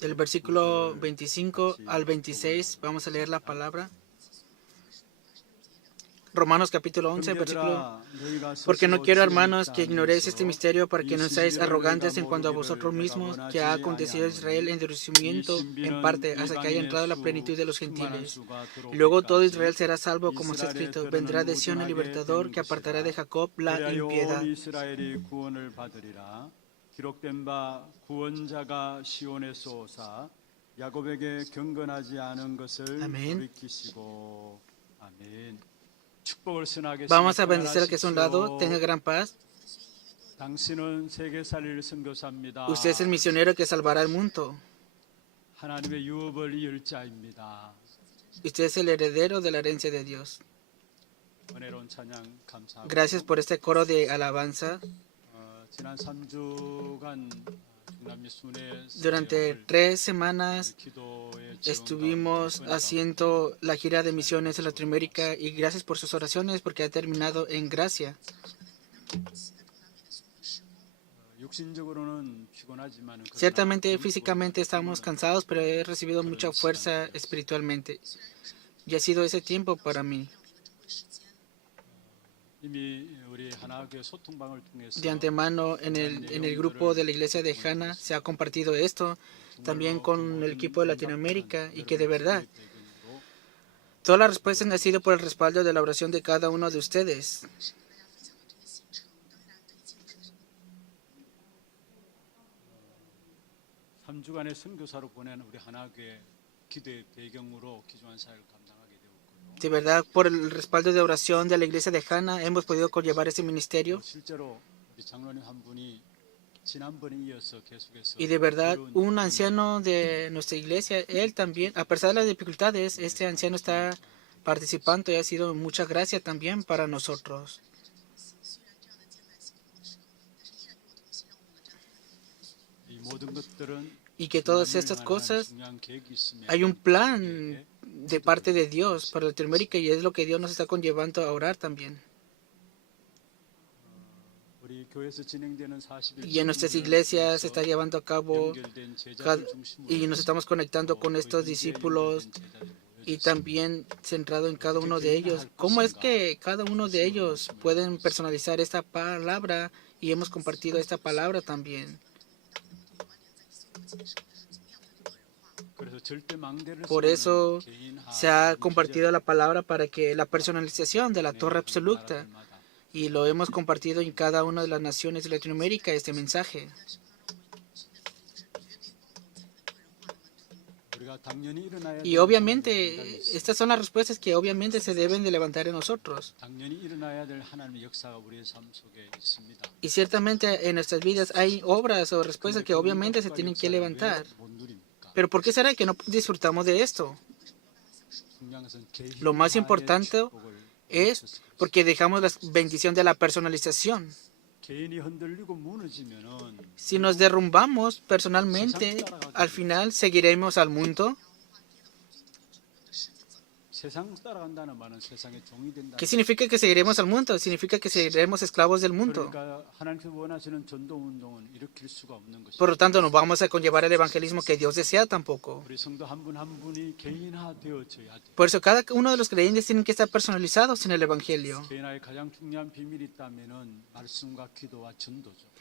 Del versículo 25 al 26 vamos a leer la palabra. Romanos capítulo 11, versículo. Porque no quiero, hermanos, que ignoréis este misterio, para que no seáis arrogantes en cuanto a vosotros mismos, que ha acontecido a Israel endurecimiento en parte, hasta que haya entrado la plenitud de los gentiles. Y luego todo Israel será salvo, como está escrito: vendrá de Sión el libertador, que apartará de Jacob la impiedad. 기록된 바 구원자가 시온에서 오사 야곱에게 경건하지 않은 것을 돌이키시고. 아멘. 축복을 선하겠습니다. Vamos a bendecir al que es a un lado. Tenga gran paz. 당신은 세계 살릴 선교사입니다. Usted es el misionero que salvará el mundo. 하나님의 유업을 이을 자입니다. Usted es el heredero de la herencia de Dios. 은혜로운 찬양 감사합니다. Gracias por este coro de alabanza. 지난 3주간 Durante 3 semanas estuvimos haciendo la gira de misiones en Latinoamérica, y gracias por sus oraciones, porque ha terminado en gracia. Ciertamente físicamente estamos cansados, pero he recibido mucha fuerza espiritualmente, y ha sido ese tiempo para mí. De antemano, en el grupo de la iglesia de Hana se ha compartido esto también con el equipo de Latinoamérica, y que de verdad todas las respuestas han sido por el respaldo de la oración de cada uno de ustedes. De verdad, por el respaldo de oración de la iglesia de Hana, hemos podido conllevar ese ministerio. Y de verdad, un anciano de nuestra iglesia, él también, a pesar de las dificultades, este anciano está participando, y ha sido mucha gracia también para nosotros. Y que todas estas cosas, hay un plan de parte de Dios para Latinoamérica, y es lo que Dios nos está conllevando a orar también. Y en nuestras iglesias se está llevando a cabo, y nos estamos conectando con estos discípulos, y también centrado en cada uno de ellos. ¿Cómo es que cada uno de ellos pueden personalizar esta palabra? Y hemos compartido esta palabra también. Por eso se ha compartido la palabra, para que la personalización de la Torre Absoluta, y lo hemos compartido en cada una de las naciones de Latinoamérica, este mensaje. Y obviamente, estas son las respuestas que obviamente se deben de levantar en nosotros. Y ciertamente en nuestras vidas hay obras o respuestas que obviamente se tienen que levantar. Pero ¿por qué será que no disfrutamos de esto? Lo más importante es porque dejamos la bendición de la personalización. Si nos derrumbamos personalmente, al final seguiremos al mundo. ¿Qué significa que seguiremos al mundo? Significa que seguiremos esclavos del mundo. Por lo tanto, no vamos a conllevar el evangelismo que Dios desea tampoco. Por eso, cada uno de los creyentes tienen que estar personalizados en el evangelio.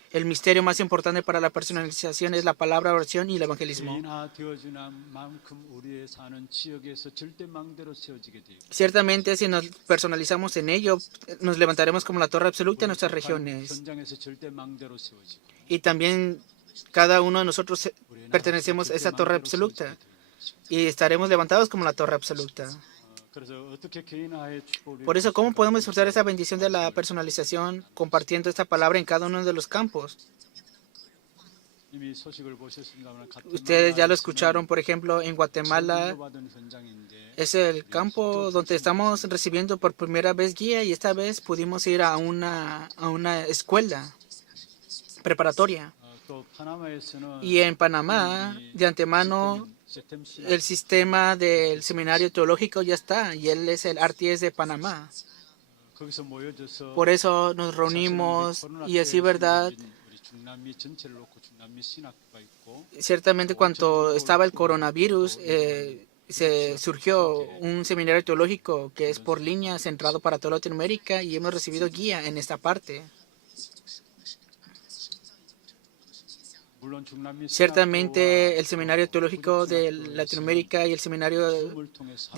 El misterio más importante para la personalización es la palabra, oración y el evangelismo. Ciertamente, si nos personalizamos en ello, nos levantaremos como la Torre Absoluta en nuestras regiones. Y también cada uno de nosotros pertenecemos a esa Torre Absoluta, y estaremos levantados como la Torre Absoluta. Por eso, ¿cómo podemos disfrutar esa bendición de la personalización compartiendo esta palabra en cada uno de los campos? Ustedes ya lo escucharon, por ejemplo, en Guatemala. Es el campo donde estamos recibiendo por primera vez guía, y esta vez pudimos ir a una escuela preparatoria. Y en Panamá, de antemano, el sistema del seminario teológico ya está, y él es el RTS de Panamá. Por eso nos reunimos, y así, ¿verdad? 중남미 전체를 놓고 중남미 신학교가 있고 Ciertamente cuando estaba el coronavirus, se surgió un seminario teológico que es por línea centrado para toda Latinoamérica y hemos recibido guía en esta parte. 물론 중남미 Ciertamente el seminario teológico de Latinoamérica y el seminario 을 통해서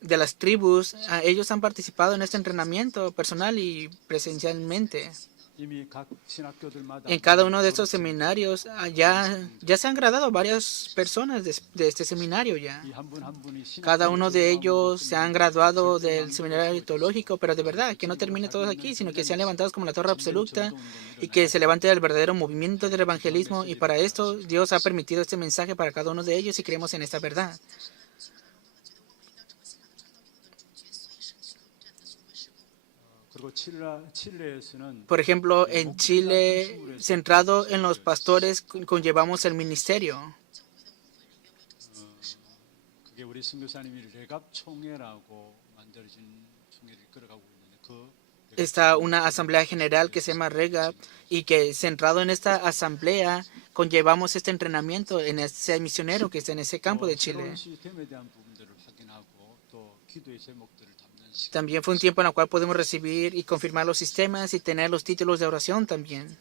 de las tribus, ellos han participado en este entrenamiento personal y presencialmente. 이미 각 신학교들마다 En cada uno de estos seminarios ya se han graduado varias personas de este seminario ya. 한 분 한 분이 Cada uno de ellos se han graduado del seminario teológico, pero de verdad, que no termine todos aquí, sino que sean levantados como la torre absoluta y que se levante el verdadero movimiento del evangelismo. Y para esto Dios ha permitido este mensaje para cada uno de ellos y creemos en esta verdad. 그리고 칠레에서는 Por ejemplo, en Chile, centrado en los pastores, conllevamos el ministerio. 그게 우리 선교사님이 레갑 총회라고 만들어진 총회를 이끌어가고 있는데 Está una asamblea general que se llama REGAP y que centrado en esta asamblea conllevamos este entrenamiento en ese misionero que está en ese campo de Chile. 시스템에 대한 부분들을 확인하고 또 기도의 제목들을 담는 시간. También fue un tiempo en el cual podemos recibir y confirmar los sistemas y tener los títulos de oración también.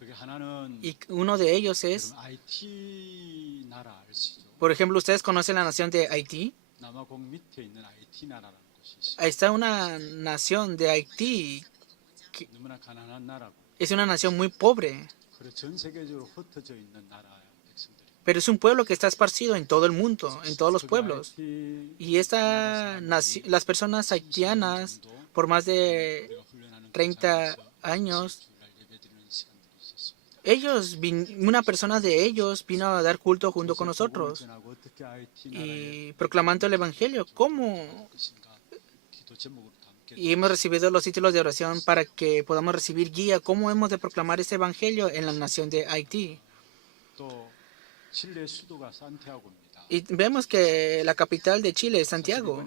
그게 하나는 Y uno de ellos es, IT 나라 아시죠? por ejemplo, ¿ustedes conocen la nación de Haití? 남아공 밑에 있는 IT 나라라는 곳이 있어요. Ahí está una nación de Haití. 너무나 가난한 나라고. Es una nación muy pobre, 그래 전 세계적으로 흩어져 있는 나라의 백성들이. pero es un pueblo que está esparcido en todo el mundo, en todos los pueblos. IT Y las personas haitianas, por más de 30 años, una persona de ellos vino a dar culto junto con nosotros y proclamando el Evangelio. ¿Cómo? Y hemos recibido los títulos de oración para que podamos recibir guía. ¿Cómo hemos de proclamar este Evangelio en la nación de Haití? Y vemos que la capital de Chile es Santiago.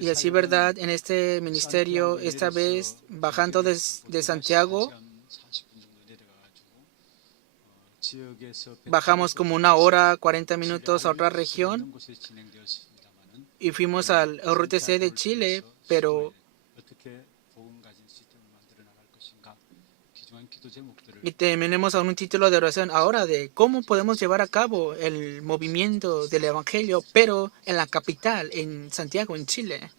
Y así, verdad, en este ministerio, esta vez bajando de Santiago, bajamos como 1 hora, 40 minutos a otra región y fuimos al RTC de Chile, pero y tenemos aún un título de oración ahora de cómo podemos llevar a cabo el movimiento del Evangelio, pero en la capital, en Santiago, en Chile.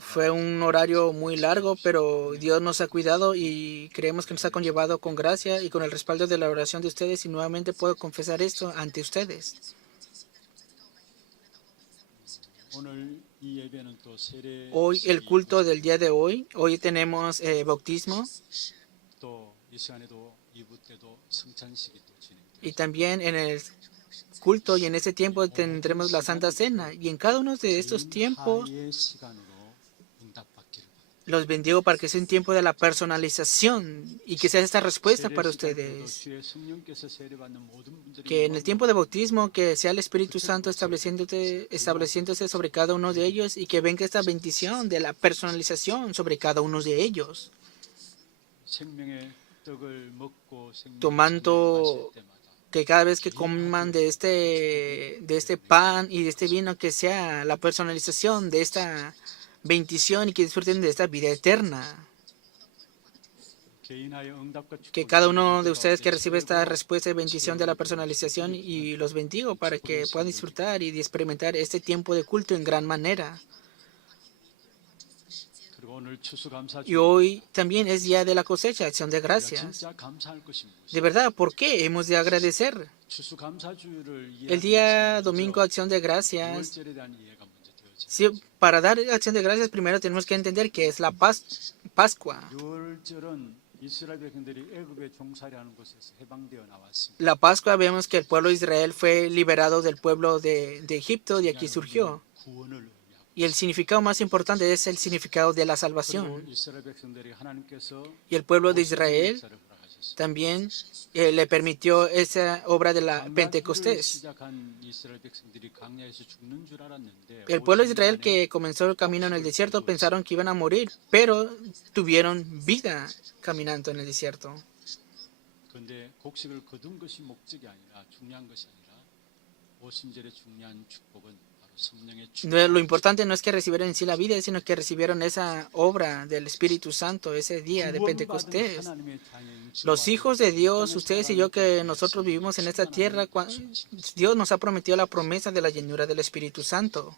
Fue un horario muy largo, pero Dios nos ha cuidado y creemos que nos ha conllevado con gracia y con el respaldo de la oración de ustedes, y nuevamente puedo confesar esto ante ustedes. Hoy, el culto del día de hoy tenemos bautismo y también en el culto y en ese tiempo tendremos la Santa Cena, y en cada uno de estos tiempos los bendigo para que sea un tiempo de la personalización y que sea esta respuesta para ustedes. Que en el tiempo de bautismo que sea el Espíritu Santo estableciéndose sobre cada uno de ellos y que venga esta bendición de la personalización sobre cada uno de ellos. Tomando que cada vez que coman de este pan y de este vino, que sea la personalización de esta bendición y que disfruten de esta vida eterna. Que cada uno de ustedes que recibe esta respuesta y bendición de la personalización, y los bendigo para que puedan disfrutar y experimentar este tiempo de culto en gran manera. Y hoy también es día de la cosecha, acción de gracias. De verdad, ¿por qué hemos de agradecer? El día domingo, acción de gracias. Sí, para dar acción de gracias primero tenemos que entender que es la Pascua. La Pascua, vemos que el pueblo de Israel fue liberado del pueblo de Egipto, y aquí surgió. Y el significado más importante es el significado de la salvación. Y el pueblo de Israel también le permitió esa obra de la 광야 길을 Pentecostés. 시작한 이스라엘 백성들이 광야에서 죽는 줄 알았는데 El pueblo de 50년 Israel 만에 que comenzó el camino en el 곡식을 desierto 거두었어요. pensaron que iban a morir, pero tuvieron vida caminando en el desierto. 그런데 곡식을 거둔 것이 목적이 아니라 중요한 것이 아니라 오순절의 중요한 축복은 바로 성령의 Lo 축복. importante no es que recibieron en sí la vida, sino que recibieron esa obra del Espíritu Santo ese día de 구원받은 Pentecostés. 하나님의 자녀인 Los hijos de Dios, ustedes y yo que nosotros vivimos en esta tierra, Dios nos ha prometido la promesa de la llenura del Espíritu Santo.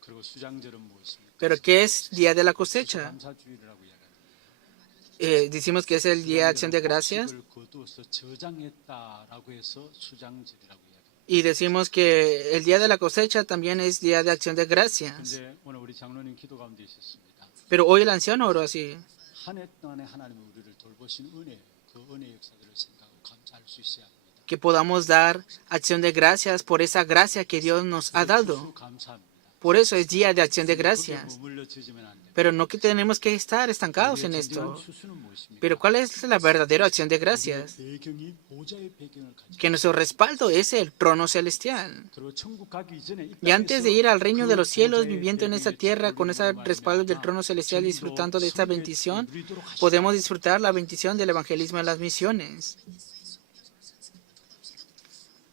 그리고 수장절은 무엇입니까? Pero ¿qué es día de la cosecha? 감사주일이라고 이야기합니다. Decimos que es el día de acción de gracias 곡식을 거두어서 저장했다라고 해서 수장절이라고 이야기합니다. y decimos que el día de la cosecha también es día de acción de gracias. 근데 오늘 우리 장로님 기도 가운데 있었습니다. Pero hoy el anciano oró así, 한 해 동안에 하나님은 우리를 돌보신 은혜, 그 은혜 역사들을 생각하고 감사할 수 있어야 합니다. que podamos dar acción de gracias por esa gracia que Dios nos ha dado. 주수 감사합니다. Por eso es día de acción de 거기에 gracias. 머물러지면 안 됩니다. Pero no que tenemos que estar estancados en 우리의 esto. 진정한 추수는 무엇입니까? Pero ¿cuál es la verdadera acción de gracias? 배경이 보좌의 배경을 가지고 Que nuestro respaldo es el trono celestial. 그리고 천국 가기 이전에 이 Y antes de 땅에서 ir al reino de 그 los cielos, 보좌의 viviendo en esta 배경에 tierra con ese 누리는 respaldo del 말미암아 trono celestial, disfrutando de esta 전도 bendición, 성교에 누리도록 하시라. podemos disfrutar la bendición del evangelismo en las misiones.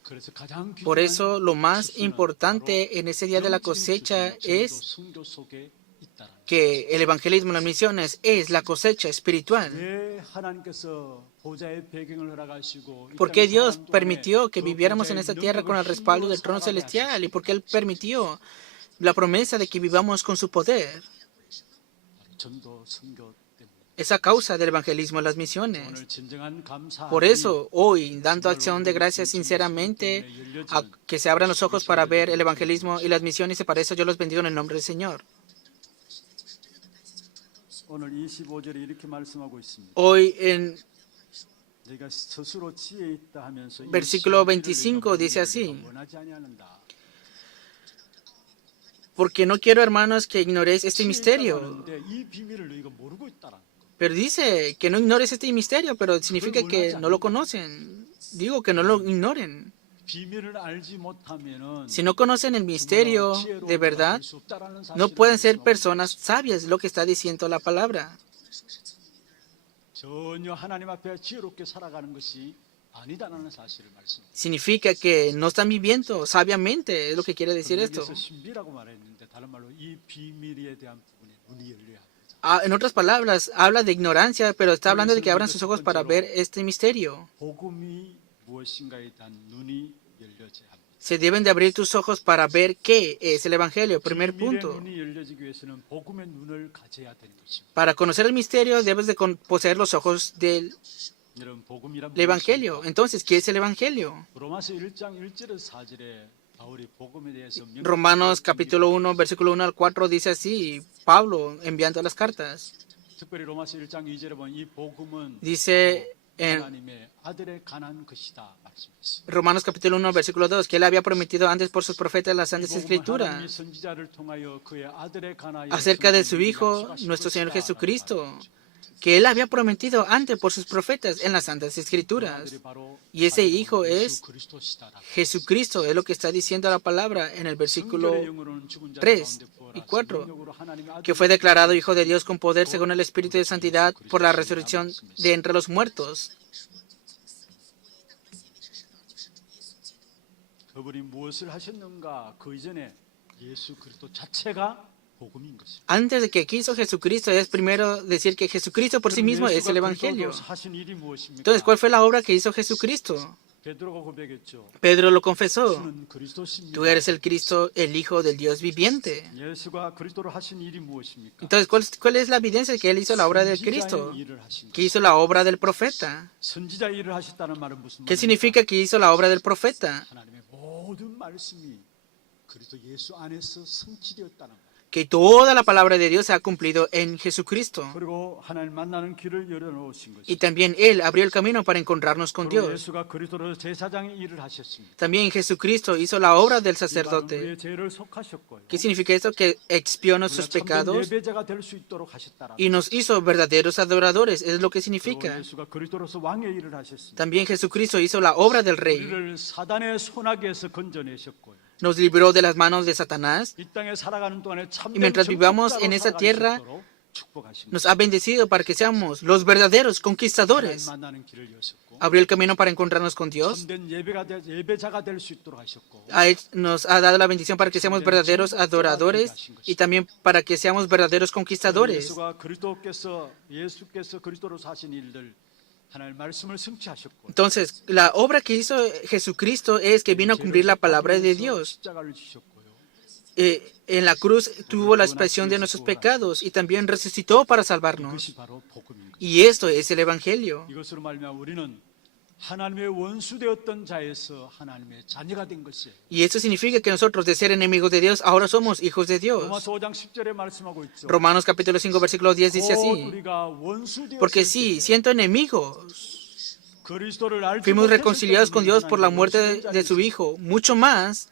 그래서 가장 Por 귀중한 eso, lo más 추수는 importante en ese día de la 바로 cosecha 영적인 추수는 es 전도 성교 속에 있다라는 que el evangelismo en las misiones es la cosecha espiritual. 왜 하나님께서 보좌의 배경을 허락하시고 이 ¿Por qué 땅의 Dios 사람 동안에 permitió que 그 viviéramos en 보좌의 esta tierra con el 능력을 respaldo del 힘입어 trono 살아가게 celestial? ¿Y 하셨습니까? por qué Él permitió la promesa de que vivamos con su poder? 바로 전도 성교 때문에. Es a causa del evangelismo en las misiones. 오늘 진정한 감사. Por eso, hoy, dando acción de gracias sinceramente, a que se abran los ojos para ver el evangelismo y las misiones, y para eso yo los bendigo en el nombre del Señor. 오늘 25절에 이렇게 말씀하고 있습니다. Hoy, en 내가 스스로 지혜 있다 하면서 이 versículo 시험을 25 dice así: 원하지 아니하는다. porque no quiero, hermanos, que ignoréis este misterio. 하는데 이 비밀을 너희가 모르고 있다라는 거. Pero dice que no ignores este misterio, pero significa que no lo conocen. Digo que no lo ignoren. 비밀을 알지 못하면은 Si no conocen el misterio de verdad, no pueden ser personas sabias, lo que está diciendo la palabra. 전혀 하나님 앞에 지혜롭게 살아가는 것이 아니다라는 사실을 말씀. Significa que no están viviendo sabiamente, es lo que quiere decir esto. 여기서 신비라고 말했는데 다른 말로 이 비밀에 대한 부분에 눈이 열려야 합니다. En otras palabras, habla de ignorancia, pero está hablando de que abran sus ojos para ver este misterio. 복음이 무엇인가에 대한 눈이 열려져야 합니다. Se deben de abrir tus ojos para ver qué es el Evangelio. Primer 비밀의 punto. 눈이 열려지기 위해서는 복음의 눈을 가져야 되는 것입니다. Para conocer el misterio debes de poseer los ojos del 여러분 복음이란 Evangelio. Entonces, ¿qué es el Evangelio? 로마서 1장 1절에서 4절에 바울이 복음에 대해서 Romanos capítulo 1, versículo 1 al 4 dice así, Pablo enviando las cartas. 특별히 로마서 1장 2절에 보면 이 복음은 Dice en 하나님의 아들에 관한 것이다 말씀했습니다. Romanos capítulo 1, versículo 2, que él había prometido antes por sus profetas las Santas Escrituras 선지자를 통하여 그의 아들에 관하여 acerca de su Hijo, nuestro Señor Jesucristo, que él había prometido antes por sus profetas en las Santas Escrituras. Y ese Hijo es Jesucristo, es lo que está diciendo la palabra en el versículo 3 y 4, que fue declarado Hijo de Dios con poder según el Espíritu de Santidad por la resurrección de entre los muertos. 그분이 무엇을 하셨는가 그 이전에 예수 그리스도 자체가 복음인 것입니다. Antes de que quiso Jesucristo es primero decir que Jesucristo por sí mismo es el Evangelio. 하신 일이 무엇입니까? Entonces, ¿cuál fue la obra que hizo Jesucristo? 베드로가 고백했죠. Pedro lo confesó. 주는 그리스도십니다. Tú eres el Cristo, el Hijo del Dios viviente. 예수가 그리스도로 하신 일이 무엇입니까? Entonces, ¿cuál es la evidencia de que él hizo la obra del Cristo? 선지자의 일을 하신 Que hizo la obra del profeta. 선지자 일을 하셨다는 말은 무슨 ¿Qué 말입니까? significa que hizo la obra del profeta? 하나님의 모든 말씀이 그리스도 예수 안에서 성취되었다는 말. que toda la palabra de Dios se ha cumplido en Jesucristo. 그리고 하나님 만나는 길을 열어놓으신 Y 것입니다. también Él abrió el camino para encontrarnos con 그리고 Dios. 예수가 그리스도로 제사장의 일을 하셨습니다. También Jesucristo hizo la obra del 이 말은 sacerdote. 우리의 죄를 속하셨고요. ¿Qué significa esto? Que expió nuestros 우리가 참된 pecados 예배자가 될 수 있도록 하셨다라. y nos hizo verdaderos adoradores. Es lo que 그리고 significa. 예수가 그리스도로서 왕의 일을 하셨습니다. También Jesucristo hizo la obra del Rey. 우리를 사단의 손아귀에서 건져내셨고요. Nos libró de las manos de Satanás. 이 땅에 살아가는 동안에 Y 참된 mientras vivamos 정복자로 en esa 살아갈 수 tierra, 있도록 축복하십니다. nos ha bendecido para que seamos los verdaderos 하나님 conquistadores. 만나는 길을 여셨고 Abrió el camino para encontrarnos con Dios. 참된 예배자가 될 수 있도록 하셨고 Nos ha dado la bendición para que seamos verdaderos adoradores y también para que seamos verdaderos conquistadores. 예수께서 그리스도로 사신 일들 하나님 말씀을 성취하셨고 Entonces, la obra que hizo Jesucristo es que vino a cumplir la palabra de Dios. 십자가를 지셨고요. En la cruz tuvo la expiación de nuestros pecados y también resucitó para salvarnos. 그것이 바로 복음인 거예요. Y esto es el Evangelio. 이것으로 말미암아 우리는 하나님의 원수되었던 자에서 하나님의 자녀가 된 것이에요. Y esto significa que nosotros, de ser enemigos de Dios, ahora somos hijos de Dios. 로마서 5장 10절에 말씀하고 있죠. Romanos capítulo 5, versículo 10 dice 곧 así. 우리가 원수되었을 Porque 때 sí, siendo enemigos, 그리스도를 알지 fuimos 못했을 reconciliados con Dios 때는 por la 하나님의 muerte de su 원수된 Hijo. Mucho más,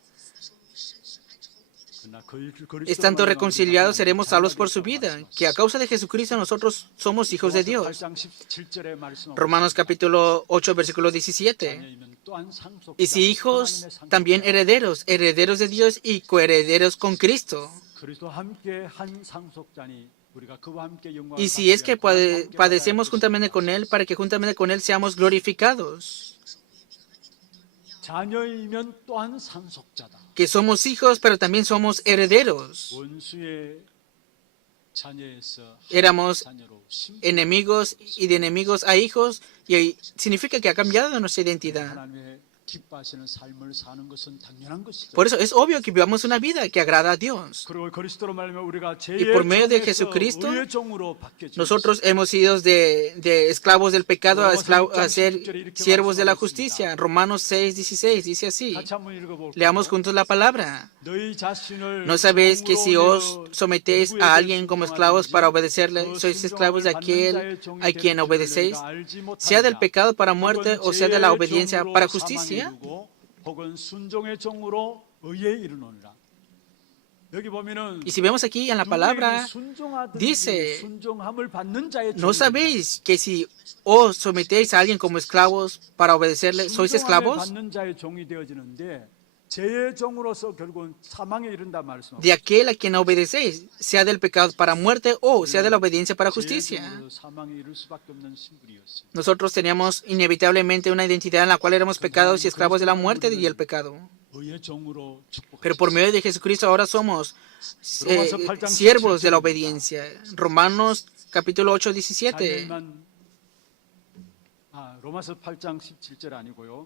자니라. 그리스도로 estando 말미암아 reconciliados, 우리가 seremos salvos por su 자녀가 vida. 됐다고 Que a causa de Jesucristo nosotros somos hijos de Dios. 8장 17절에 말씀하고 Romanos capítulo 8, versículo 17. 자녀이면 또한 상속자, Y si hijos, 하나님의 상속자, también herederos, herederos de Dios y coherederos con Cristo. 그리스도 함께 한 상속자니 우리가 그와 함께 영광을 Y si es que 받게 하고 함께 padecemos 받아야 juntamente con Él, para que juntamente con Él seamos glorificados. 자녀이면 또한 상속자다. Que somos hijos, pero también somos herederos. 원수의 자녀에서 Éramos 자녀로 심 enemigos y de enemigos a hijos, y ahí significa que ha cambiado nuestra identidad. 하나님의 기뻐하시는 삶을 사는 것은 당연한 것이죠. Por eso es obvio que vivamos una vida que agrada a Dios. 그리고 그리스도로 말하면 우리가 Y por medio de 죄의 Jesucristo, 의의 종으로 바뀌어진 Nosotros hemos sido de esclavos del pecado a ser siervos de la justicia. Romanos 6, 16 dice así. 같이 한번 읽어볼까요? Leamos juntos la palabra. 너희 자신을 ¿No sabéis que si 종으로 os 내어 sometéis 누구에게 a alguien como esclavos para obedecerle, 그 sois esclavos de 순종을 aquel 받는 자의 a quien 종이 obedecéis, 되는 줄 알지 sea del 못하느냐? pecado para muerte 혹은 o sea de la 죄의 obediencia 종으로 para 사망에 justicia? 이르고 혹은 순종의 종으로 의에 이르노니라. 여기 보면은 Y si vemos aquí en la palabra, dice, 순종함을 받는 자의 ¿no 종이 sabéis que si os sometéis a alguien como esclavos para obedecerle, sois 순종함을 esclavos? 받는 자의 종이 되어지는데 죄의 종으로서 결국은 사망에 이른다 말씀하고 De aquel a quien obedecéis, sea del pecado para muerte o sea de la obediencia para justicia. 사망에 이를 수밖에 없는 신분이었어요. Nosotros teníamos inevitablemente una identidad en la cual éramos pecados y esclavos de la muerte y el pecado. 의의 종으로 Pero por medio de Jesucristo ahora somos 축복하셨습니다. siervos de la obediencia. Romanos capítulo 8, 17. 로마서 8장 17절 아니고요.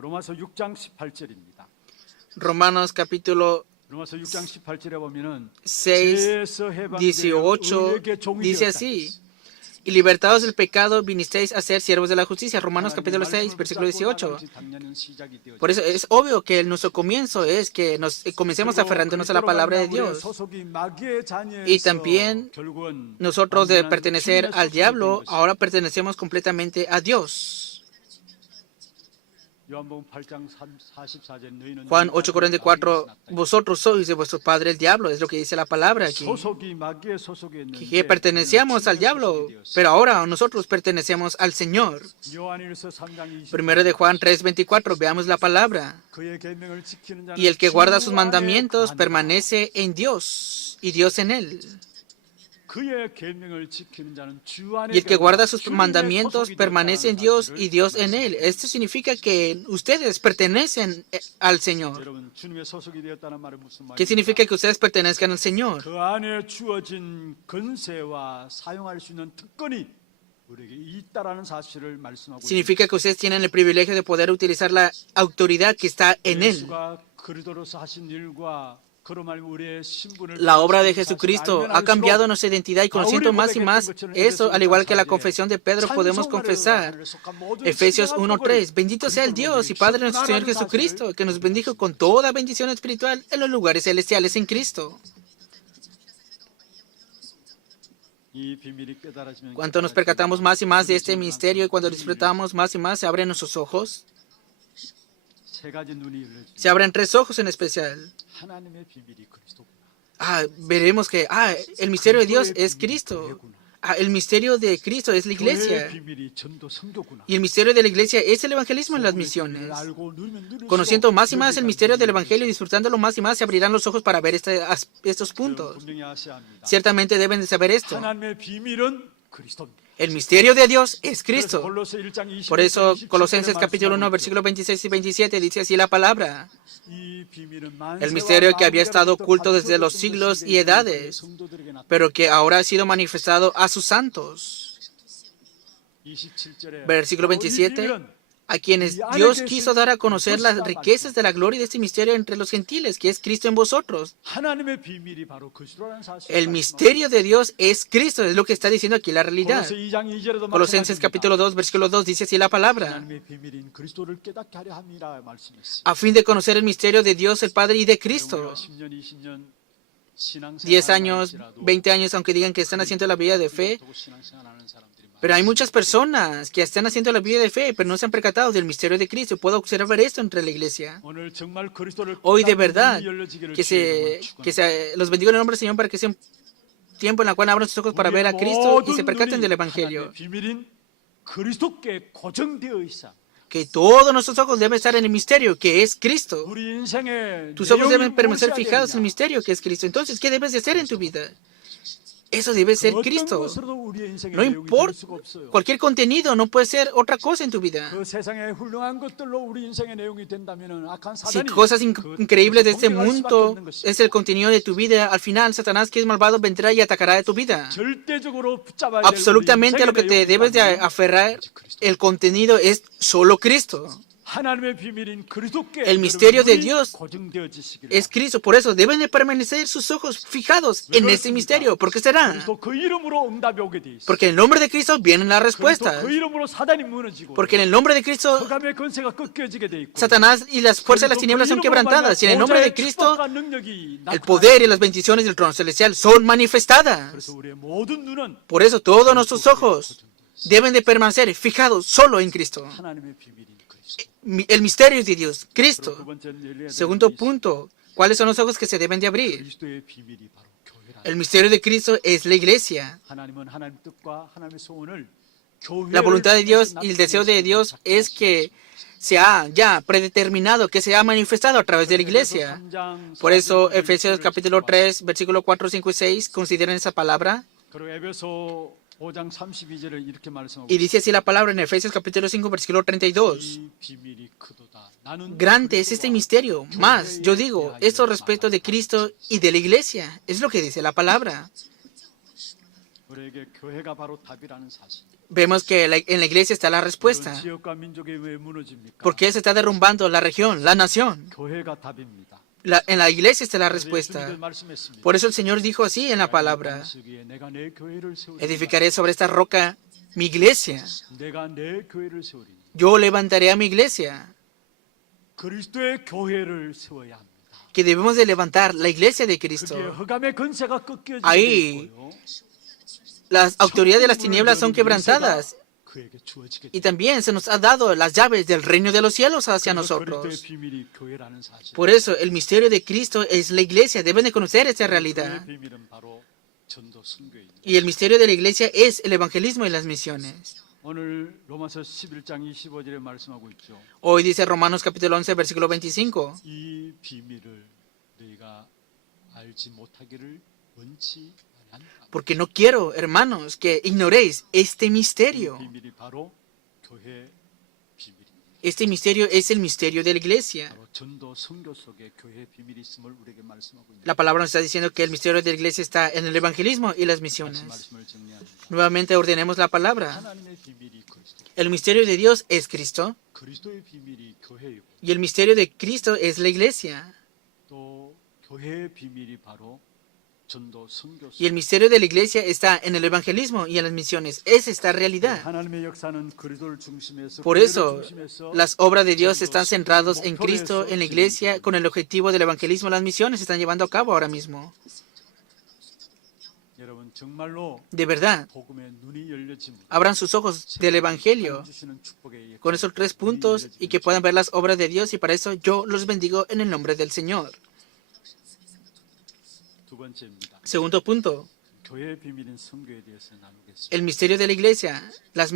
로마서 6장 18절입니다. Romanos capítulo 로마서 6장 18절에 보면은 6, 죄에서 해방되어 18 의에게 종이 dice 되었다. así. Y libertados del pecado, vinisteis a ser siervos de la justicia. Romanos capítulo 6, versículo 18. Por eso es obvio que nuestro comienzo es que nos comencemos aferrándonos a la palabra de Dios. Y también nosotros de pertenecer al diablo, ahora pertenecemos completamente a Dios. Juan 8:44, vosotros sois de vuestro padre el diablo, es lo que dice la palabra aquí. Que pertenecíamos al diablo, pero ahora nosotros pertenecemos al Señor. Primero de Juan 3:24, veamos la palabra. Y el que guarda sus mandamientos permanece en Dios y Dios en él. Y el que guarda sus mandamientos permanece en Dios y Dios en él. Esto significa que ustedes pertenecen al Señor. ¿Qué significa que ustedes pertenezcan al Señor? 그 안에 주어진 권세와 사용할 수 있는 특권이 우리에게 있다라는 사실을 말씀하고 Significa que ustedes tienen el privilegio de poder utilizar la autoridad que está en él. 예수가 그리스도로서 하신 일과 La obra de Jesucristo ha cambiado nuestra identidad y conociendo más y más eso, al igual que la confesión de Pedro, podemos confesar. Efesios 1:3. Bendito sea el Dios y Padre de nuestro Señor Jesucristo, que nos bendijo con toda bendición espiritual en los lugares celestiales en Cristo. Cuando nos percatamos más y más de este misterio y cuando disfrutamos más y más, se abren nuestros ojos. Se abren tres ojos en especial. Veremos que el misterio de Dios es Cristo. El misterio de Cristo es la iglesia. Y el misterio de la iglesia es el evangelismo en las misiones. Conociendo más y más el misterio del evangelio y disfrutándolo más y más, se abrirán los ojos para ver estos puntos. Ciertamente deben de saber esto. El misterio de Dios es Cristo. Por eso Colosenses capítulo 1, versículos 26 y 27 dice así la palabra. El misterio que había estado oculto desde los siglos y edades, pero que ahora ha sido manifestado a sus santos. Versículo 27. A quienes Dios quiso dar a conocer las riquezas de la gloria de este misterio entre los gentiles, que es Cristo en vosotros. El misterio de Dios es Cristo, es lo que está diciendo aquí la realidad. Colosenses capítulo 2, versículo 2 dice así la palabra. A fin de conocer el misterio de Dios el Padre y de Cristo. 10 años, 20 años, aunque digan que están haciendo la vida de fe, pero hay muchas personas que están haciendo la vida de fe, pero no se han percatado del misterio de Cristo. Puedo observar esto entre la iglesia. Hoy de verdad, los bendigo en el nombre del Señor para que sea un tiempo en el cual abran sus ojos para ver a Cristo y se percaten del Evangelio. Que todos nuestros ojos deben estar en el misterio, que es Cristo. Tus ojos deben permanecer fijados en el misterio, que es Cristo. Entonces, ¿qué debes de hacer en tu vida? Eso debe ser Cristo. No importa, cualquier contenido no puede ser otra cosa en tu vida. Si cosas increíbles de este mundo es el contenido de tu vida, al final Satanás, que es malvado, vendrá y atacará de tu vida. Absolutamente a lo que te debes de aferrar, el contenido es solo Cristo. El misterio de Dios es Cristo. Por eso deben de permanecer sus ojos fijados en ese misterio. ¿Por qué será? Porque en el nombre de Cristo vienen las respuestas. Porque en el nombre de Cristo Satanás y las fuerzas de las tinieblas son quebrantadas. Y en el nombre de Cristo el poder y las bendiciones del trono celestial son manifestadas. Por eso todos nuestros ojos deben de permanecer fijados solo en Cristo. El misterio de Dios, Cristo. Segundo punto, ¿cuáles son los ojos que se deben de abrir? El misterio de Cristo es la iglesia. La voluntad de Dios y el deseo de Dios es que se ha ya predeterminado, que se ha manifestado a través de la iglesia. Por eso, Efesios capítulo 3, versículo 4, 5 y 6, consideren esa palabra. Y dice así la palabra en Efesios capítulo 5, versículo 32. Grande es este misterio, más, yo digo, esto respecto de Cristo y de la iglesia. Es lo que dice la palabra. Vemos que en la iglesia está la respuesta. ¿Por qué se está derrumbando la región, la nación? En la iglesia está la respuesta. Por eso el Señor dijo así en la palabra: edificaré sobre esta roca mi iglesia. Yo levantaré a mi iglesia. Que debemos de levantar la iglesia de Cristo. Ahí las autoridades de las tinieblas son quebrantadas. Y también se nos ha dado las llaves del reino de los cielos hacia nosotros. Por eso el misterio de Cristo es la iglesia. Deben de conocer esta realidad. Y el misterio de la iglesia es el evangelismo y las misiones. Hoy dice Romanos capítulo 11, versículo 25. Porque no quiero, hermanos, que ignoréis este misterio. Este misterio es el misterio de la iglesia. La palabra nos está diciendo que el misterio de la iglesia está en el evangelismo y las misiones. Nuevamente ordenemos la palabra. El misterio de Dios es Cristo. Y el misterio de Cristo es la iglesia. Y el misterio de la iglesia está en el evangelismo y en las misiones. Es esta realidad. Por eso, las obras de Dios están centradas en Cristo, en la iglesia, con el objetivo del evangelismo. Las misiones se están llevando a cabo ahora mismo. 정말로 de verdad 복음의 눈이 열려지 abran sus ojos del Evangelio 주시는 축복에 의해 con esos 3 puntos y que puedan ver las obras de Dios, y para eso yo los bendigo en el nombre del Señor. 두 번째입니다. Segundo punto, 교회의 비밀인 선교에 대해서 나누겠습니다. el misterio de la iglesia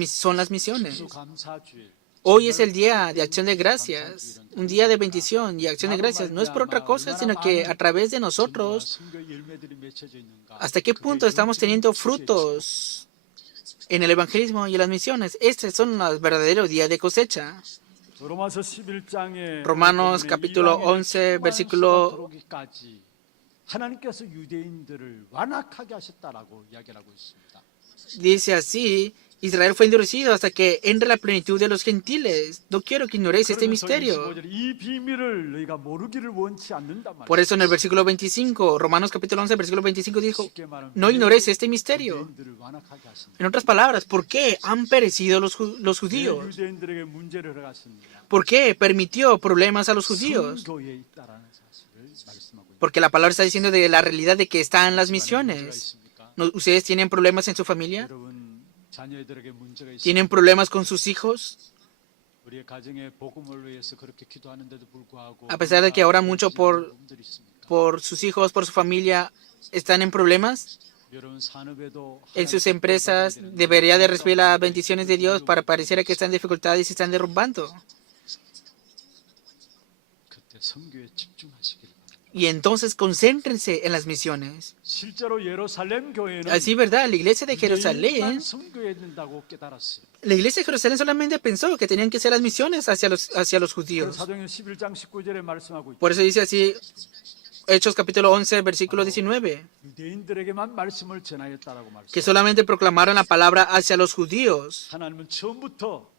son las misiones. 감사주일. Hoy es el día de acción de gracias, un día de bendición y acción de gracias. No es por otra cosa, sino que a través de nosotros, ¿hasta qué punto estamos teniendo frutos en el evangelismo y en las misiones? Estos son los verdaderos días de cosecha. Romanos capítulo 11, versículo 하나님께서 유대인들을 완악하게 하셨다라고 이야기를 하고 있습니다. dice así: Israel fue endurecido hasta que entre la plenitud de los gentiles. No quiero que ignoréis este misterio. 이 비밀을 너희가 모르기를 원치 않는단 말이에요. Por eso en el versículo 25, Romanos capítulo 11, versículo 25 dijo: no ignoréis este misterio. 유대인들을 완악하게 하십니다. En otras palabras, ¿por qué han perecido los judíos? 유대인들에게 문제를 허락하십니다. ¿Por qué permitió problemas a los judíos? 선교에 있다라는 사실을 말씀하고 있습니다. Porque la palabra está diciendo de la realidad de que están las misiones. ¿Ustedes tienen problemas en su familia? 여러분 자녀들에게 문제가 있습니다. ¿Tienen problemas con sus hijos? 우리의 가정의 복음을 위해서 그렇게 기도하는데도 불구하고 A pesar de que oran mucho por sus hijos, por su familia, ¿están en problemas? 여러분 산업에도 En sus empresas debería de recibir las bendiciones de Dios, para parecer que están en dificultades y se están derrumbando. 그때 선교에 집중하시길 바랍니다. Y entonces concéntrense en las misiones. 실제로 예루살렘 교회는 Así, ¿verdad? La iglesia de Jerusalén, 선교해야 된다고 깨달았어요. la iglesia de Jerusalén solamente pensó que tenían que ser las misiones hacia los judíos. 사도행전 11장 19절에 말씀하고 있죠. Por eso dice así, Hechos capítulo 11, versículo 19, 유대인들에게만 말씀을 전하였다라고 말씀. que solamente proclamaron la palabra hacia los judíos. 하나님은 처음부터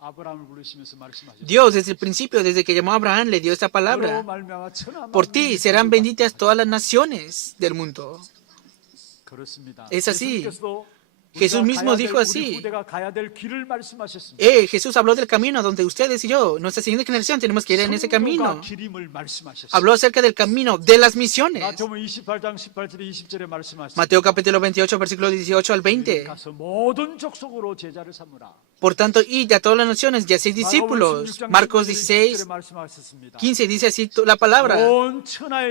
아브라함을 부르시면서 말씀하셨어요. Dios desde el principio, desde que llamó a Abraham, le dio esta 너로 palabra: 말미암아 천하 por ti serán benditas todas las naciones del mundo. 그렇습니다. Es así. 예수님께서도 Jesús 우리가 mismo 가야 될, dijo 우리 así. 후대가 가야 될 길을 말씀하셨습니다. Jesús habló del camino donde ustedes y yo, nuestra siguiente generación, tenemos que ir en ese camino. 선교가 길임을 말씀하셨습니다. Habló acerca del camino de las misiones. 마태복음 28장 18절에 20절에 말씀하셨습니다. Mateo capítulo 28, versículo 18 al 20. 가서 모든 족속으로 제자를 삼으라. Por tanto, id a todas las naciones y haced discípulos. Marcos 16, 15 dice así la palabra: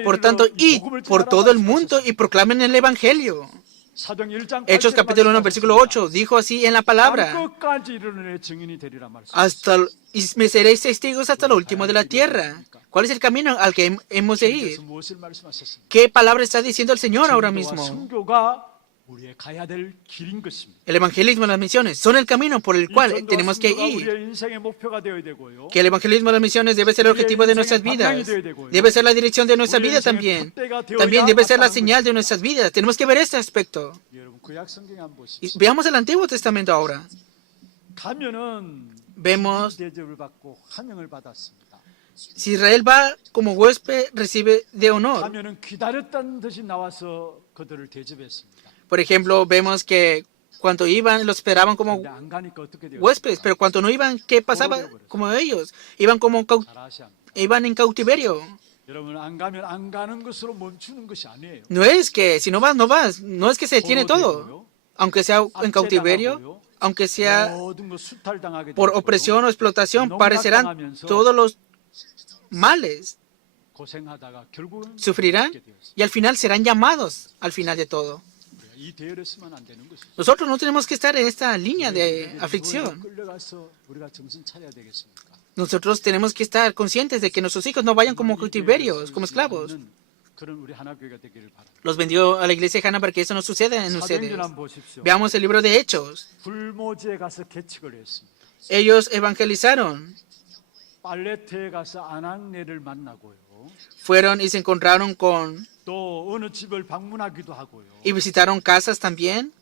por tanto, id por todo el mundo y proclamen el evangelio. Hechos capítulo 1, versículo 8 dijo así en la palabra: y me seréis testigos hasta lo último de la tierra. ¿Cuál es el camino al que hemos de ir? ¿Qué palabra está diciendo el Señor ahora mismo? El evangelismo y las misiones son el camino por el cual tenemos que ir. Que el evangelismo y las misiones debe ser el objetivo de nuestras vidas. Debe ser la dirección de nuestra vida también. También debe ser la señal de nuestras vidas. Tenemos que ver este aspecto. Y veamos el Antiguo Testamento ahora. Vemos, si Israel va como huésped, recibe de honor. Por ejemplo, vemos que cuando iban, los esperaban como huéspedes, pero cuando no iban, ¿qué pasaba? Como ellos, iban iban en cautiverio. No es que si no vas, no vas. No es que se detiene todo. Aunque sea en cautiverio, aunque sea por opresión o explotación, parecerán todos los males. Sufrirán y al final serán llamados al final de todo. Nosotros no tenemos que estar en esta línea de aflicción. Nosotros tenemos que estar conscientes de que nuestros hijos no vayan como cautiverios, como esclavos. Los bendigo a la iglesia de Hana para que eso no suceda en ustedes. Veamos el libro de Hechos. Ellos evangelizaron. Fueron y se encontraron con, y visitaron casas también.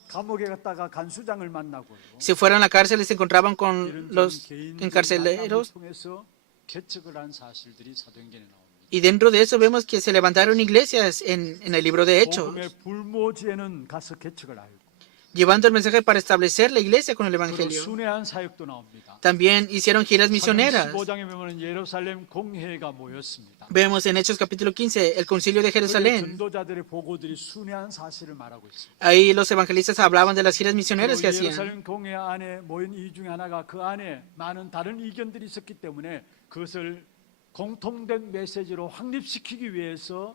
Si fueron a la cárcel y se encontraban con los encarceleros. Y dentro de eso vemos que se levantaron iglesias en el libro de Hechos. llevando el mensaje para establecer la iglesia con el 그로 Evangelio. 순회한 사역도 나옵니다. También hicieron giras misioneras. 15장에 보면 예루살렘 공회가 모였습니다. Vemos en Hechos capítulo 15 el concilio de Jerusalén. 전도자들의 보고들이 순회한 사실을 말하고 있습니다. Ahí los evangelistas hablaban de las giras misioneras que hacían. 예루살렘 공회 안에 모인 이유 중에 하나가 그 안에 많은 다른 의견들이 있었기 때문에 그것을 공통된 메시지로 확립시키기 위해서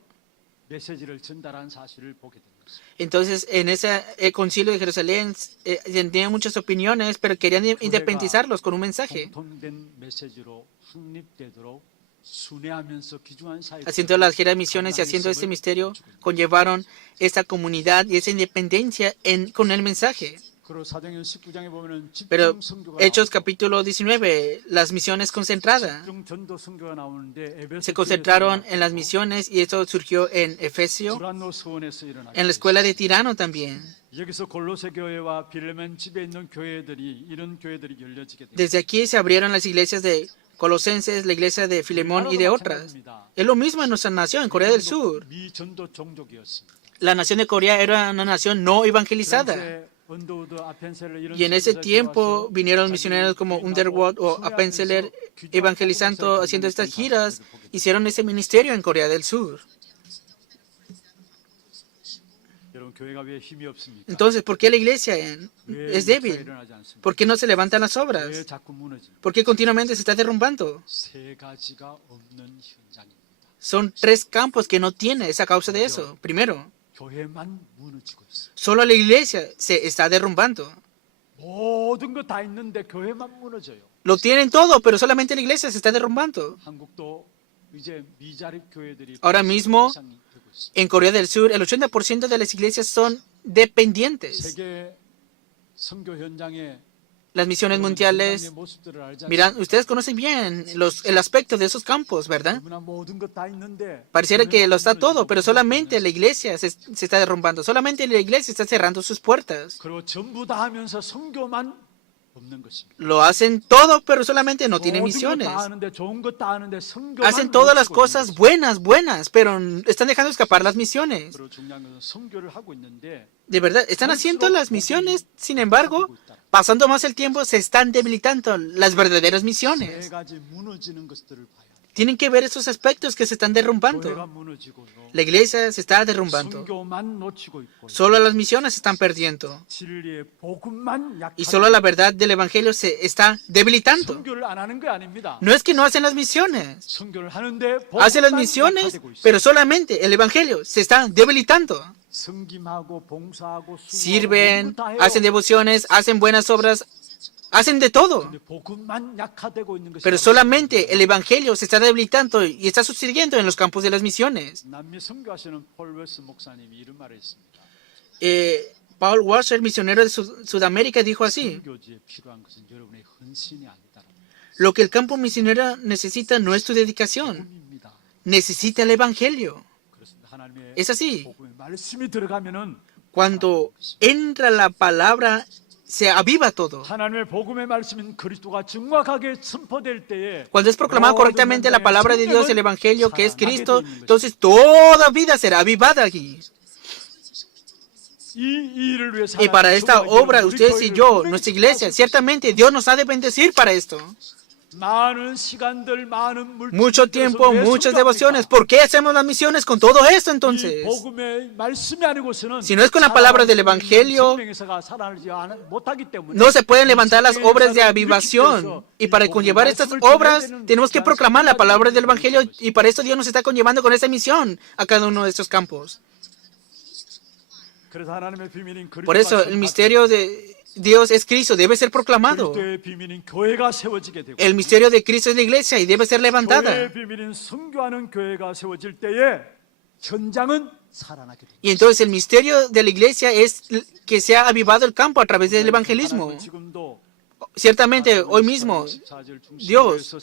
메시지를 전달한 사실을 보게 됩니다. Entonces, en ese concilio de Jerusalén tenían muchas opiniones, pero querían independizarlos con un mensaje. 공통된 메시지로 확립되도록 순회하면서 귀중한 사역. Haciendo las giras misiones y haciendo este misterio, conllevaron esa comunidad y esa independencia con el mensaje. 사도행전 19장에 보면은 Pero 집중 선교가 Hechos 나오고 capítulo 19, las misiones concentradas, 집중 전도 선교가 나오는데 se 에베소 concentraron en las misiones y esto surgió en Efesio, 두란노 서원에서 일어나게 en la escuela de Tirano también. 여기서 골로새 교회와 빌레몬 집에 있는 교회들이 이런 교회들이 열려지게 됩니다. Desde aquí se abrieron las iglesias de Colosenses, la iglesia de Filemón y de otras. Es lo mismo en nuestra nación, en Corea del Sur. 미전도 종족이었습니다. La nación de Corea era una nación no evangelizada. Y en ese tiempo vinieron misioneros como Underwood o Appenzeller evangelizando, haciendo estas giras, hicieron ese ministerio en Corea del Sur. Entonces, ¿por qué la iglesia es débil? ¿Por qué no se levantan las obras? ¿Por qué continuamente se está derrumbando? Son 3 campos que no tiene esa causa de eso. Primero, solo la iglesia se está derrumbando. Lo tienen todo, pero solamente la iglesia se está derrumbando. Ahora mismo, en Corea del Sur, el 80% de las iglesias son dependientes. Las misiones mundiales, miran, ustedes conocen bien el aspecto de esos campos, ¿verdad? Pareciera que lo está todo, pero solamente la iglesia se está derrumbando. Solamente la iglesia está cerrando sus puertas. Lo hacen todo, pero solamente no tienen misiones. Hacen todas las cosas buenas, pero están dejando escapar las misiones. De verdad, están haciendo las misiones, sin embargo, pasando más el tiempo, se están debilitando las verdaderas misiones. Tienen que ver esos aspectos que se están derrumbando. La iglesia se está derrumbando. Solo las misiones se están perdiendo. Y solo la verdad del Evangelio se está debilitando. No es que no hacen las misiones. Hacen las misiones, pero solamente el Evangelio se está debilitando. Sirven, hacen devociones, hacen buenas obras, hacen de todo. Pero solamente el Evangelio se está debilitando y está sucediendo en los campos de las misiones. Paul Washer, misionero de Sudamérica, dijo así: lo que el campo misionero necesita no es tu dedicación, necesita el Evangelio. Es así. Cuando entra la palabra, se aviva todo. Cuando es proclamada correctamente la palabra de Dios, el Evangelio, que es Cristo, entonces toda vida será avivada aquí. Y para esta obra, ustedes y yo, nuestra iglesia, ciertamente Dios nos ha de bendecir para esto. Mucho tiempo, muchas devociones. ¿Por qué hacemos las misiones con todo esto entonces? Si no es con la palabra del Evangelio, no se pueden levantar las obras de avivación. Y para conllevar estas obras, tenemos que proclamar la palabra del Evangelio. Y para esto Dios nos está conllevando con esta misión a cada uno de estos campos. Por eso el misterio de Dios es Cristo, debe ser proclamado. El misterio de Cristo es la iglesia y debe ser levantada. Y entonces el misterio de la iglesia es que se ha avivado el campo a través del evangelismo. Ciertamente, hoy mismo, Dios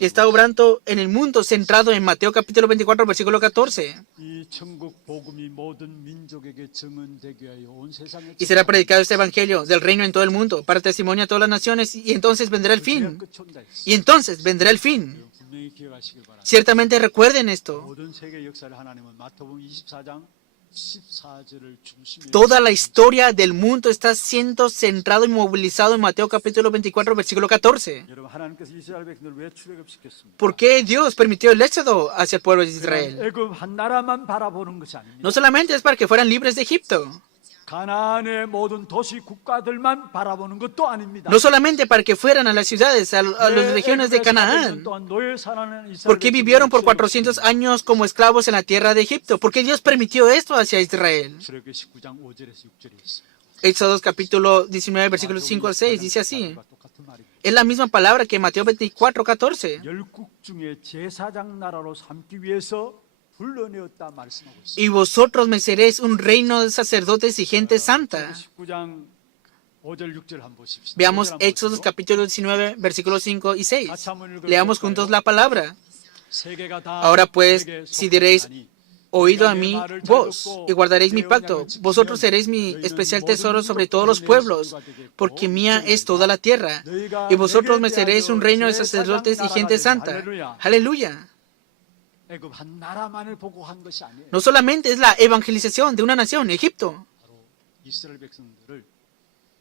está obrando en el mundo centrado en Mateo capítulo 24, versículo 14. Y será predicado este evangelio del reino en todo el mundo, para testimonio a todas las naciones, y entonces vendrá el fin. Y entonces vendrá el fin. Ciertamente recuerden esto. 14절을 중심에 Toda la historia del mundo está siendo centrado y movilizado en Mateo capítulo 24, versículo 14. 여러분 하나님께서 이스라엘 백성들을 왜 출애굽시켰습니까? ¿Por qué Dios permitió el éxodo hacia el pueblo de 그냥 Israel? 애굽 한 나라만 바라보는 것이 아닙니다. No solamente es para que fueran libres de Egipto, 가나안의 모든 도시 국가들만 바라보는 것도 아닙니다. no solamente para que fueran a las ciudades, a las regiones de Canaán, porque vivieron por 400 años como esclavos en la tierra de Egipto. ¿Por qué Dios permitió esto hacia Israel? 출애굽기 19장 5절에서 6절에 있습니다. Éxodo capítulo 19, versículos 5 al 6, dice así. 똑같은 말입니다. Es la misma palabra que Mateo 24, 14. 열국 중에 제사장 나라로 삼기 위해서 불러내었다 말씀하고 있습니다. Y vosotros me seréis un reino de sacerdotes y gente santa. 19장 5절 6절 한번 보십시오. Veamos Éxodo capítulo 19, versículos 5 y 6. Leamos juntos la palabra. Ahora pues, si diréis, oído a mí vos, y guardaréis mi pacto, vosotros seréis mi especial tesoro sobre todos los pueblos, porque mía es toda la tierra, y vosotros me seréis un reino de sacerdotes y gente santa. Aleluya. 애굽 한 나라만을 보고 한 것이 아니에요. No solamente es la evangelización de una nación, Egipto. 바로 이스라엘 백성들을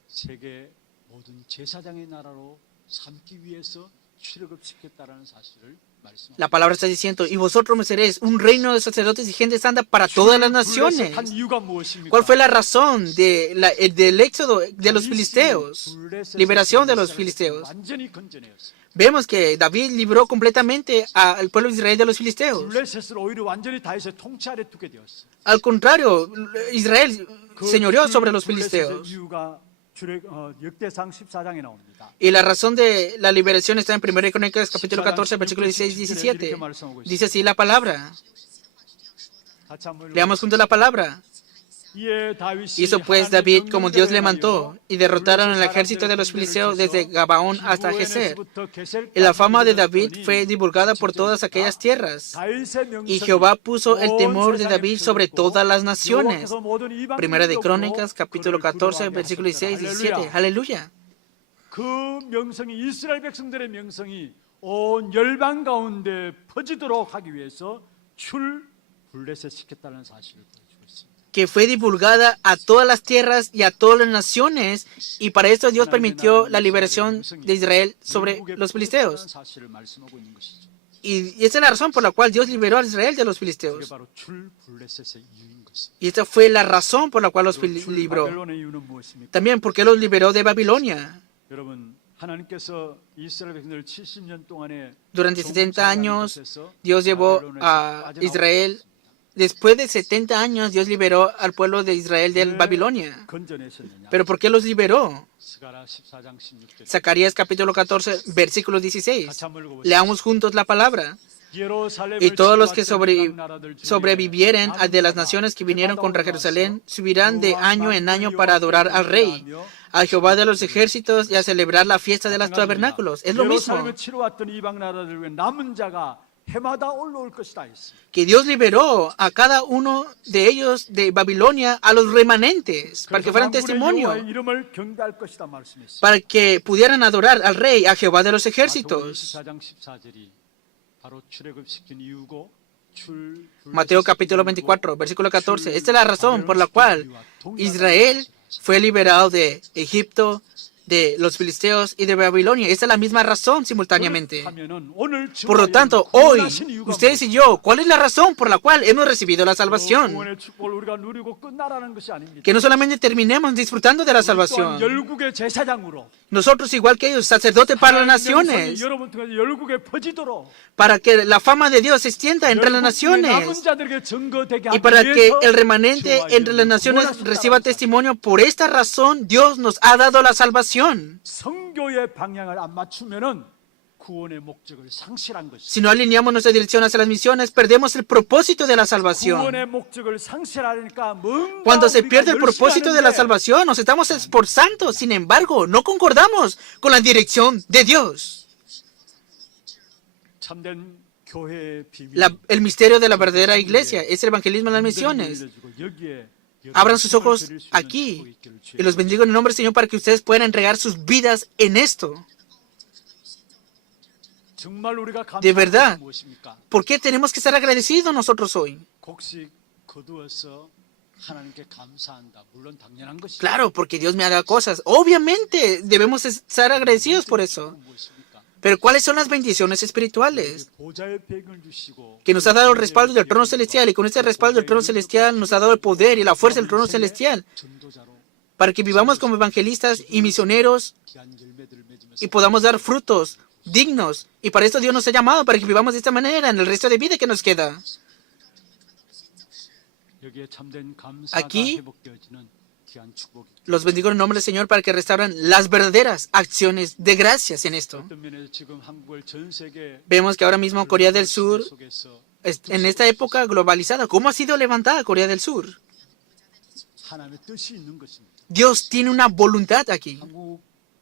세계 모든 제사장의 나라로 삼기 위해서 출애굽시켰다라는 사실을 말씀합니다. La palabra está diciendo, y vosotros me seréis un reino de sacerdotes y gente santa para todas las naciones. 한 이유가 무엇입니까? ¿Cuál fue la razón del éxodo de los filisteos? Liberación de los filisteos. 완전히 건져내었어요. Vemos que David libró completamente al pueblo de Israel de los filisteos. 블레셋을 오히려 완전히 다윗의 통치 아래 두게 되었어요. Al contrario, Israel señoreó sobre los 블레셋의 filisteos. 이유가 역대상 14장에 나옵니다. Y la razón de la liberación está en 1 Crónicas capítulo 14, versículo 16 y 17. Dice así la palabra. 같이 한번 Leamos juntos la palabra. 이에 다윗이 Hizo pues 하나님의 David como Dios le 명령대로 mandó, 행하여 y derrotaron el 블레셋 ejército de los 사람들의 filisteos 군대를 desde 쳐서 Gabaón hasta Geser. 기브온에서부터 게셀까지 Y la fama de David 이르렀더니 fue divulgada por todas aquellas tierras. 다윗의 명성이 Y Jehová puso el 온 temor de 세상에 David sobre 펴졌고 todas las naciones. 여호와께서 모든 이방 Primera de 민족으로 Crónicas, capítulo 그를 14, 부러워하게 versículo 16 y 하셨더라. 17. Aleluya. 그 명성이 이스라엘 백성들의 명성이 온 열방 가운데 퍼지도록 하기 위해서 블레셋 시켰다는 사실을 보여주고 있습니다. Que fue divulgada a todas las tierras y a todas las naciones. Y para esto Dios permitió la liberación de Israel sobre los filisteos. 사실을 말씀하고 있는 것이죠. Y esa es la razón por la cual Dios liberó a Israel de los 그게 filisteos. 바로 블레셋의 이유인 것입니다. Y esta fue la razón por la cual los libró. 바벨론의 이유는 무엇입니까? También porque los liberó de Babilonia. 여러분 하나님께서 이스라엘 백성들 70년 동안에 Durante 70 años 곳에서 Dios llevó 바벨론에서 a 빠져나오게 Israel. Después de 70 años Dios liberó al pueblo de Israel de 왜 Babilonia. 건져내셨느냐? ¿Pero por qué los liberó? 스가랴 14장 16절. Zacarías capítulo 14, versículo 16. 같이 한번 읽어보시죠. Leamos juntos la palabra. 예루살렘을 Y todos los que 치러왔던 이방 나라들 중에 sobrevivieren 많은 de las 자가 naciones que vinieron contra 해마다 Jerusalén 올라와서 subirán de año en año para adorar al Rey, a Jehová de los ejércitos y a celebrar la fiesta de los tabernáculos. Es lo mismo 예루살렘을 치러왔던 이방 나라들 중에 남은 자가 해마다 올라올 것이다 했습니다. que Dios liberó a cada uno de ellos de Babilonia a los remanentes para que fueran testimonio, 여호와의 이름을 경배할 것이다 말씀했습니다. para que pudieran adorar al Rey, a Jehová de los ejércitos. 24장 14절이 바로 출애굽시킨 이유고 Mateo capítulo 24, versículo 14. Esta es la razón por la cual Israel fue liberado de Egipto, de los filisteos y de Babilonia. Esta es la misma razón simultáneamente. Por lo tanto, hoy, ustedes y yo, ¿cuál es la razón por la cual hemos recibido la salvación? Que no solamente terminemos disfrutando de la salvación. 열국의 제사장으로 Nosotros, igual que ellos, sacerdotes para las naciones, 여러분 통해서 열국에 퍼지도록 para que la fama de Dios se extienda entre las naciones y para que el remanente entre las naciones reciba testimonio. Por esta razón, Dios nos ha dado la salvación. 성교의 방향을 안 맞추면은 구원의 목적을 상실한 것이죠. Si no alineamos nuestra dirección hacia las misiones, perdemos el propósito de la salvación. 구원의 목적을 상실하니까 뭔가 Cuando se 우리가 pierde el 열심히 propósito de la 하는데 salvación, nos estamos esforzando. Sin embargo, no concordamos con la dirección de Dios. 참된 교회의 비밀. El misterio de la verdadera iglesia es el evangelismo en las misiones. Abran sus ojos aquí y los bendigo en el nombre del Señor para que ustedes puedan entregar sus vidas en esto. De verdad, ¿por qué tenemos que estar agradecidos nosotros hoy? 곡식 거두어서 하나님께 감사한다. 물론 당연한 것이죠. Claro, porque Dios me haga cosas. Obviamente, debemos estar agradecidos por eso. 무엇입니까? Pero ¿cuáles son las bendiciones espirituales? 보좌의 배경을 주시고 Que nos ha dado el respaldo del trono celestial, y con este respaldo del trono celestial nos ha dado el poder y la fuerza del trono celestial 전도자로 para que vivamos como evangelistas y misioneros 귀한 열매들을 맺으면서 y podamos dar frutos dignos. Y para esto Dios nos ha llamado, para que vivamos de esta manera en el resto de vida que nos queda. 여기에 참된 감사가 Aquí 회복되어지는 귀한 축복이 los bendigo en el nombre del Señor para que restauran las verdaderas acciones de gracias en esto. 어떤 면에서 지금 한국을 전 세계 Vemos que ahora mismo Corea del Sur, 속에서 en esta época globalizada, ¿cómo ha sido levantada Corea del Sur? 하나님의 뜻이 있는 것입니다. Dios tiene una voluntad aquí. 한국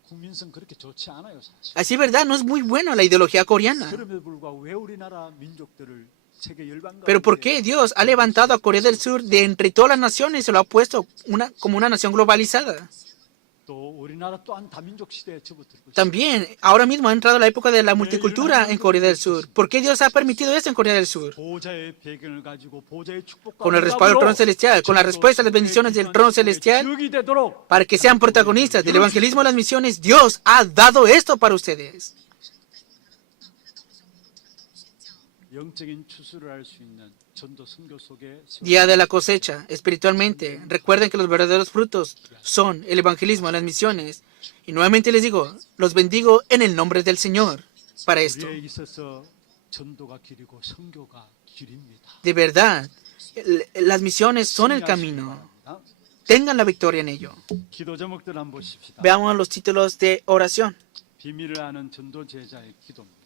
국민성 그렇게 좋지 않아요, 사실. Así, ¿verdad? No es muy buena la ideología coreana. 그럼에도 불구하고 왜 우리나라 민족들을 세계 열방 Pero ¿por 가운데 qué Dios ha levantado a Corea del Sur de entre todas las naciones y se lo ha puesto como una nación globalizada? 또 우리나라 또한 다민족 시대에 접어들고 También, ahora mismo ha entrado la época de la multicultura en Corea del Sur. ¿Por qué Dios ha permitido esto en Corea del Sur? 보좌의 배경을 가지고 보좌의 축복과 Con el respaldo del trono celestial, con la respuesta a las bendiciones del trono celestial, 주역이 되도록 para que sean protagonistas del evangelismo y las misiones, Dios ha dado esto para ustedes. 영적인 추수를 할 수 있는 전도 선교 속에 Día de la cosecha, espiritualmente. Recuerden que los verdaderos frutos son el evangelismo y las misiones. Y nuevamente les digo, los bendigo en el nombre del Señor para esto. 우리에게 있어서 전도가 길이고 선교가 길입니다. De verdad, las misiones son el camino. Tengan la victoria en ello. 기도 제목들 한번 보십시다. Veamos los títulos de oración. 비밀을 아는 전도 제자의 기도입니다.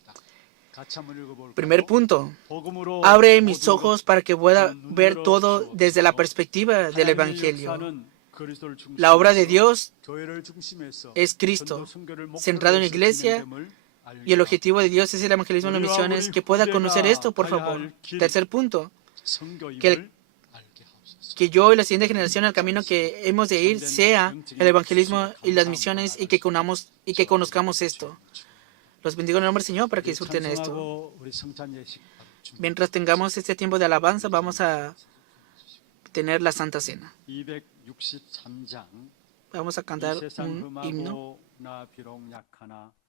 같이 한번 읽어볼까요? Primer punto. 복음으로 Abre mis 모든 ojos para que pueda ver todo desde la perspectiva del 하나님의 Evangelio. 역사는 그리스도를 중심으로 La obra de Dios 교회를 중심해서 es Cristo, 전도 선교를 목표로 centrado en la 해서 iglesia, 진행됨을 알게 y el objetivo de Dios es el evangelismo y las misiones. Que pueda conocer esto, por favor. Tercer punto. 선교임을 que el- 알게 하옵소서. Que yo y la siguiente generación, el camino que hemos de ir, sea el evangelismo y las misiones, y que conozcamos esto. Los bendigo en el nombre del Señor para que disfruten esto. 찬송하고 우리 성찬 예식 바로 준비. Mientras tengamos este tiempo de alabanza, vamos a tener la Santa Cena. 263장 Vamos a 이 cantar 세상 un himno. 흠하고 나 비록 약하나